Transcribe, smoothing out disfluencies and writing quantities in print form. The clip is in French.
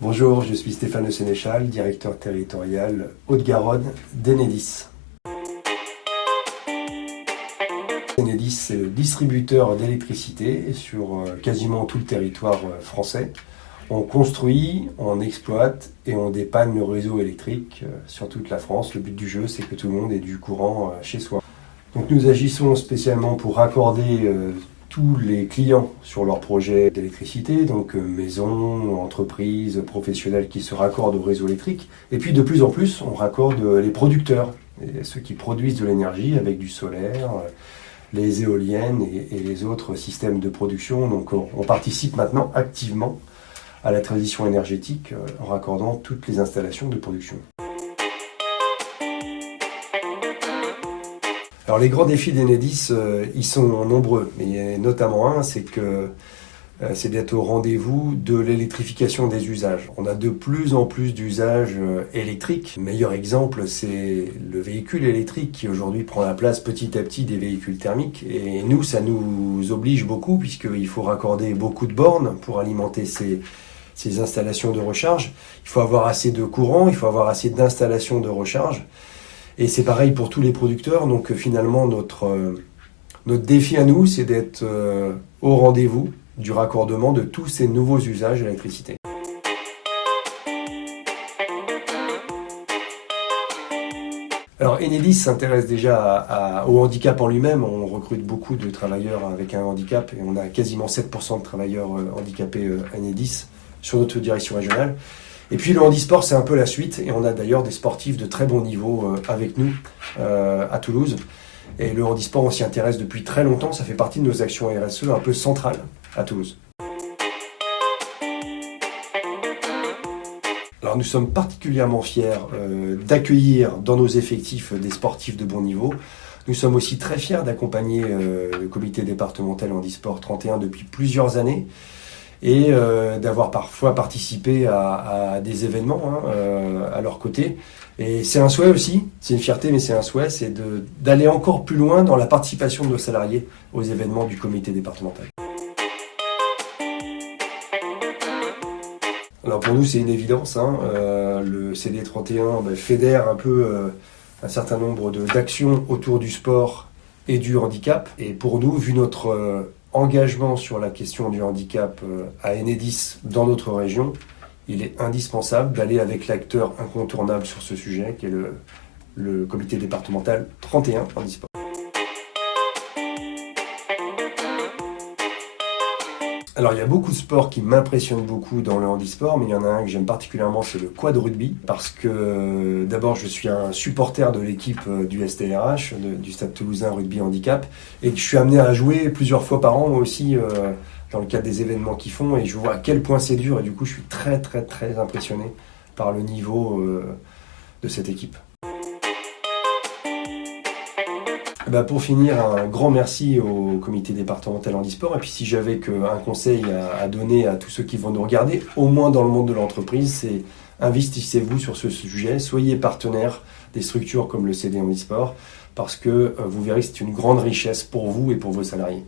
Bonjour, je suis Stéphane Le Sénéchal, directeur territorial Haute-Garonne d'Enedis. Enedis, c'est le distributeur d'électricité sur quasiment tout le territoire français. On construit, on exploite et on dépanne le réseau électrique sur toute la France. Le but du jeu, c'est que tout le monde ait du courant chez soi. Donc nous agissons spécialement pour raccorder tous les clients sur leurs projets d'électricité, donc maisons, entreprises, professionnels qui se raccordent au réseau électrique. Et puis de plus en plus, on raccorde les producteurs, ceux qui produisent de l'énergie avec du solaire, les éoliennes et les autres systèmes de production. Donc on participe maintenant activement à la transition énergétique en raccordant toutes les installations de production. Alors les grands défis d'Enedis, ils sont nombreux, mais il y en a notamment un, c'est que c'est d'être au rendez-vous de l'électrification des usages. On a de plus en plus d'usages électriques. Le meilleur exemple, c'est le véhicule électrique qui aujourd'hui prend la place petit à petit des véhicules thermiques. Et nous, ça nous oblige beaucoup puisqu'il faut raccorder beaucoup de bornes pour alimenter ces installations de recharge. Il faut avoir assez de courant, il faut avoir assez d'installations de recharge. Et c'est pareil pour tous les producteurs. Donc finalement, notre défi à nous, c'est d'être au rendez-vous du raccordement de tous ces nouveaux usages d'électricité. Alors Enedis s'intéresse déjà au handicap en lui-même. On recrute beaucoup de travailleurs avec un handicap et on a quasiment 7% de travailleurs handicapés à Enedis sur notre direction régionale. Et puis le handisport, c'est un peu la suite et on a d'ailleurs des sportifs de très bon niveau avec nous à Toulouse. Et le handisport, on s'y intéresse depuis très longtemps, ça fait partie de nos actions RSE un peu centrales à Toulouse. Alors nous sommes particulièrement fiers d'accueillir dans nos effectifs des sportifs de bon niveau. Nous sommes aussi très fiers d'accompagner le comité départemental handisport 31 depuis plusieurs années et d'avoir parfois participé à des événements à leur côté. Et c'est un souhait aussi, c'est une fierté, mais c'est un souhait, c'est d'aller encore plus loin dans la participation de nos salariés aux événements du comité départemental. Alors pour nous, c'est une évidence, le CD31 fédère un peu un certain nombre d'actions autour du sport et du handicap. Et pour nous, vu notre engagement sur la question du handicap à Enedis dans notre région, il est indispensable d'aller avec l'acteur incontournable sur ce sujet, qui est le comité départemental 31 handisport. Alors il y a beaucoup de sports qui m'impressionnent beaucoup dans le handisport, mais il y en a un que j'aime particulièrement, c'est le quad rugby, parce que d'abord je suis un supporter de l'équipe du STRH, du Stade Toulousain Rugby Handicap, et que je suis amené à jouer plusieurs fois par an moi aussi dans le cadre des événements qu'ils font, et je vois à quel point c'est dur, et du coup je suis très très très impressionné par le niveau de cette équipe. Pour finir, un grand merci au comité départemental handisport. Et puis si j'avais qu'un conseil à donner à tous ceux qui vont nous regarder, au moins dans le monde de l'entreprise, c'est investissez-vous sur ce sujet, soyez partenaire des structures comme le CD Handisport, parce que vous verrez que c'est une grande richesse pour vous et pour vos salariés.